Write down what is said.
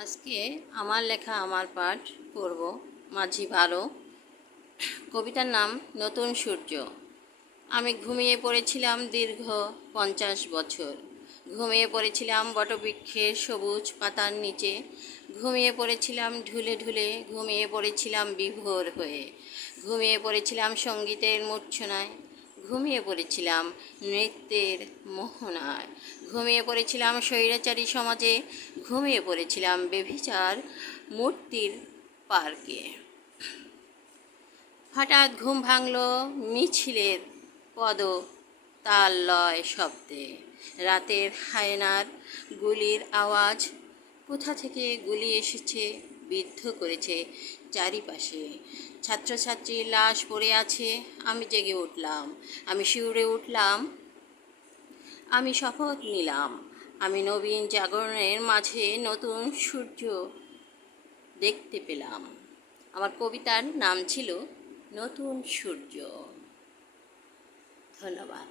আজকে আমার লেখা, আমার পাঠ করব মাঝি ভালো। কবিতার নাম, নতুন সূর্য। আমি ঘুমিয়ে পড়েছিলাম দীর্ঘ পঞ্চাশ বছর। ঘুমিয়ে পড়েছিলাম বটবৃক্ষের সবুজ পাতার নিচে। ঘুমিয়ে পড়েছিলাম ঢুলে ঢুলে, ঘুমিয়ে পড়েছিলাম বিভোর হয়ে। ঘুমিয়ে পড়েছিলাম সঙ্গীতের মূর্ছনায়। ঘুমিয়ে পড়েছিলাম নৃত্যের মোহনায়। ঘুমিয়ে পড়েছিলাম স্বৈরাচারী সমাজে, ঘুমিয়ে পড়েছিলাম বেভিচার মূর্তির পার্কে। হঠাৎ ঘুম ভাঙল মিছিলের পদ তাল লয় শব্দে। রাতের হায়নার গুলির আওয়াজ কোথা থেকে গুলি এসেছে বিদ্ধ করেছে চারিপাশে। ছাত্রছাত্রীর লাশ পড়ে আছে, আমি জেগে উঠলাম। আমি শিউরে উঠলাম। আমি শপথ নিলাম। আমি নবীন জাগরণের মাঝে নতুন সূর্য দেখতে পেলাম। আমার কবিতার নাম ছিল নতুন সূর্য। ধন্যবাদ।